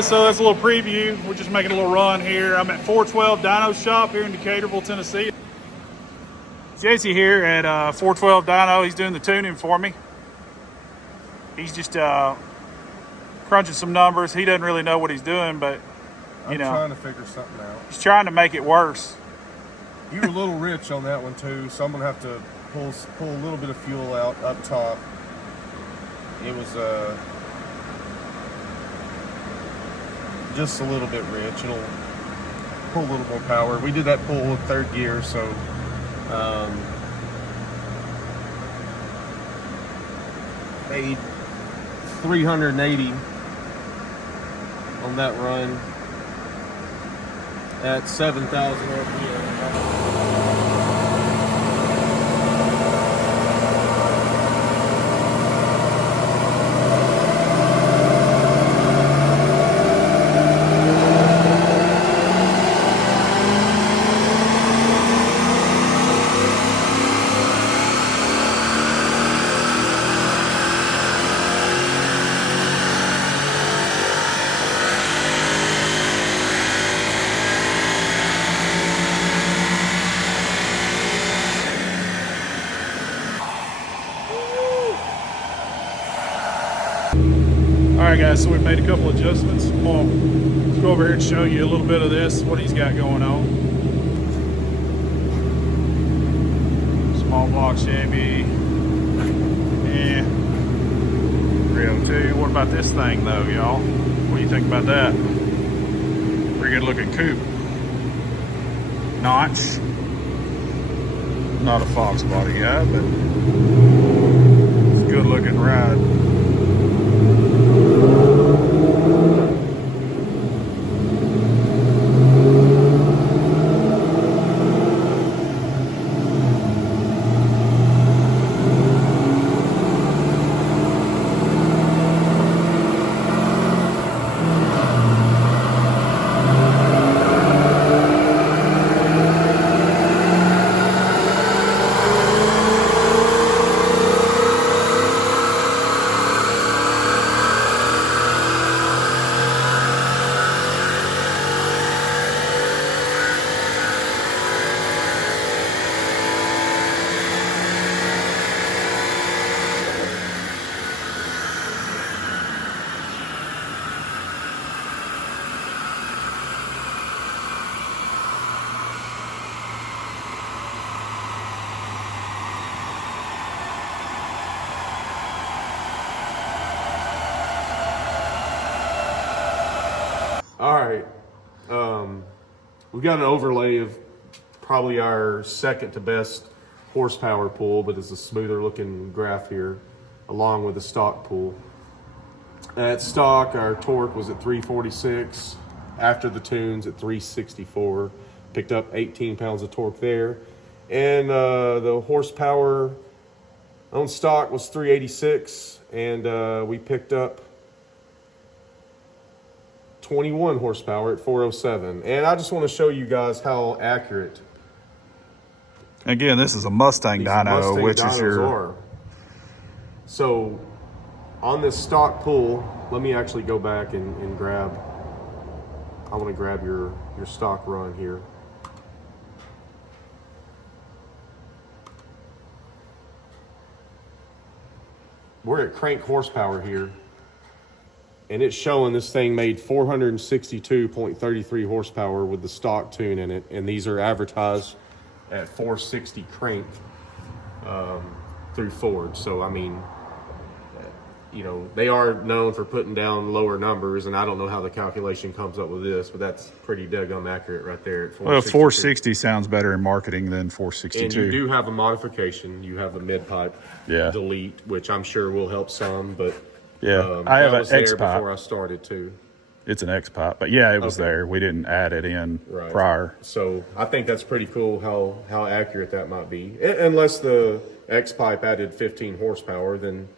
So that's a little preview. We're just making a little run here. I'm at 412 Dyno shop here in Decaturville, Tennessee. Jesse here at 412 Dyno. He's doing the tuning for me. He's just crunching some numbers. He doesn't really know what he's doing, but I'm trying to figure something out. He's trying to make it worse. You were a little rich on that one too, so I'm gonna have to pull a little bit of fuel out up top. It was just a little bit rich. It'll pull a little more power. We did that pull in third gear, so made 380 on that run at 7,000 RPM. All right, guys, so we've made a couple adjustments. Let's go over here and show you a little bit of this, what he's got going on. Small block Chevy. Yeah. 302. What about this thing, though, y'all? What do you think about that? Pretty good looking coupe. Notch. Not a Fox body guy, but it's a good looking ride. All right, we've got an overlay of probably our second to best horsepower pool, but it's a smoother looking graph here, along with the stock pool. At stock, our torque was at 346. After the tunes, at 364. Picked up 18 pounds of torque there. And the horsepower on stock was 386, and we picked up 21 horsepower at 407. And I just want to show you guys how accurate. Again, this is a Mustang dyno, which is your... So on this stock pool, let me actually go back and grab, I want to grab your stock run here. We're at crank horsepower here, and it's showing this thing made 462.33 horsepower with the stock tune in it, and these are advertised at 460 crank through Ford. So I mean, you know, they are known for putting down lower numbers, and I don't know how the calculation comes up with this, but that's pretty daggum accurate right there at 460. Well, 460 sounds better in marketing than 462. And you do have a modification. You have a mid-pipe delete, which I'm sure will help some, but yeah, I have an X pipe before I started too. It's an X pipe, but yeah, it was there. We didn't add it in prior. So I think that's pretty cool how accurate that might be. Unless the X pipe added 15 horsepower, then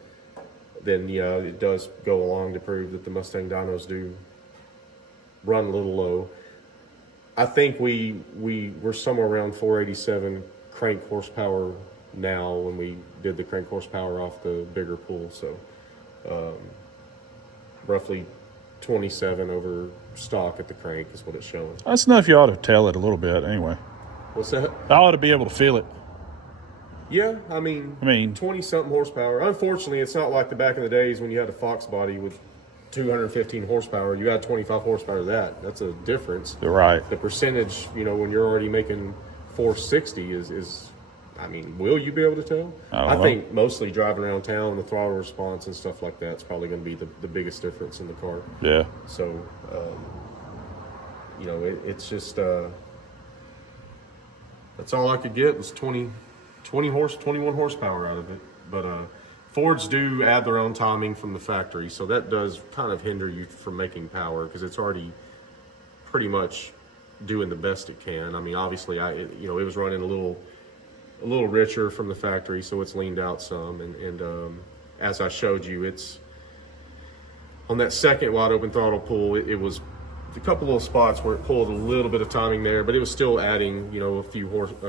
yeah, it does go along to prove that the Mustang dynos do run a little low. I think we're somewhere around 487 crank horsepower now when we did the crank horsepower off the bigger pool. So roughly 27 over stock at the crank is what it's showing. That's enough. You ought to tell it a little bit anyway. What's that? I ought to be able to feel it. Yeah, I mean 20-something horsepower. Unfortunately, it's not like the back in the days when you had a Fox body with 215 horsepower. You got 25 horsepower of that. That's a difference. You're right. The percentage, you know, when you're already making 460 is I mean, will you be able to tell? I think mostly driving around town, the throttle response and stuff like that is probably going to be the biggest difference in the car. Yeah. So, you know, it's just that's all I could get was 21 horsepower out of it. But Fords do add their own timing from the factory, so that does kind of hinder you from making power because it's already pretty much doing the best it can. I mean, obviously, it was running a little richer from the factory, so it's leaned out some. And as I showed you, it's on that second wide open throttle pull. It was a couple little spots where it pulled a little bit of timing there, but it was still adding, you know, a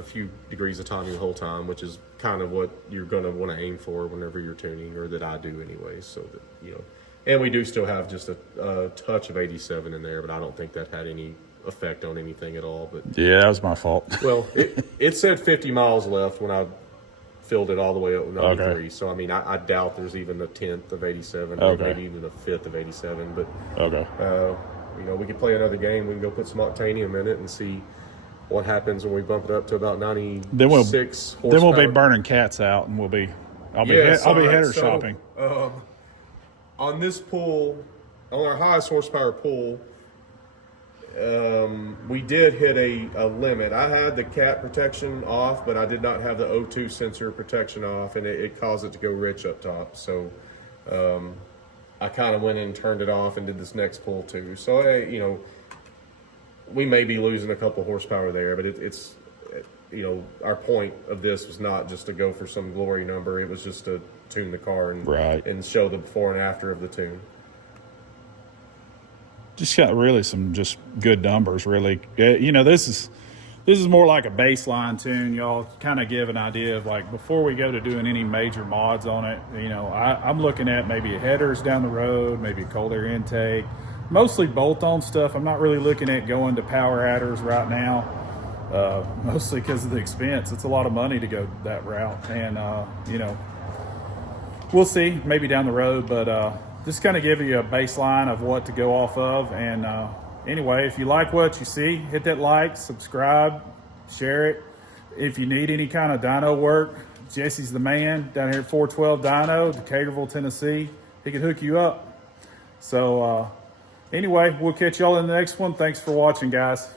few degrees of timing the whole time, which is kind of what you're going to want to aim for whenever you're tuning, or that I do anyway. So that, you know, and we do still have just a touch of 87 in there, but I don't think that had any effect on anything at all. But yeah, that was my fault. Well, it said 50 miles left when I filled it all the way up to 93. Okay. So I mean, I doubt there's even a tenth of 87, or maybe even a fifth of 87. But you know, we could play another game. We can go put some octanium in it and see what happens when we bump it up to about 96 horsepower. Then we'll be burning cats out, and I'll be header shopping. On this pool, on our highest horsepower pool, we did hit a limit. I had the cat protection off, but I did not have the O2 sensor protection off, and it caused it to go rich up top. So I kind of went in and turned it off and did this next pull too. So, you know, we may be losing a couple horsepower there, but it's, you know, our point of this was not just to go for some glory number. It was just to tune the car and show the before and after of the tune. Just got really some just good numbers, really. You know, this is more like a baseline tune, y'all. Kind of give an idea of, like, before we go to doing any major mods on it, you know, I'm looking at maybe headers down the road, maybe cold air intake, mostly bolt-on stuff. I'm not really looking at going to power adders right now, mostly because of the expense. It's a lot of money to go that route, and you know, we'll see, maybe down the road, but just kind of give you a baseline of what to go off of. And anyway, if you like what you see, hit that like, subscribe, share it. If you need any kind of dyno work, Jesse's the man down here at 412 Dyno, Decaturville, Tennessee. He can hook you up. So anyway, we'll catch y'all in the next one. Thanks for watching, guys.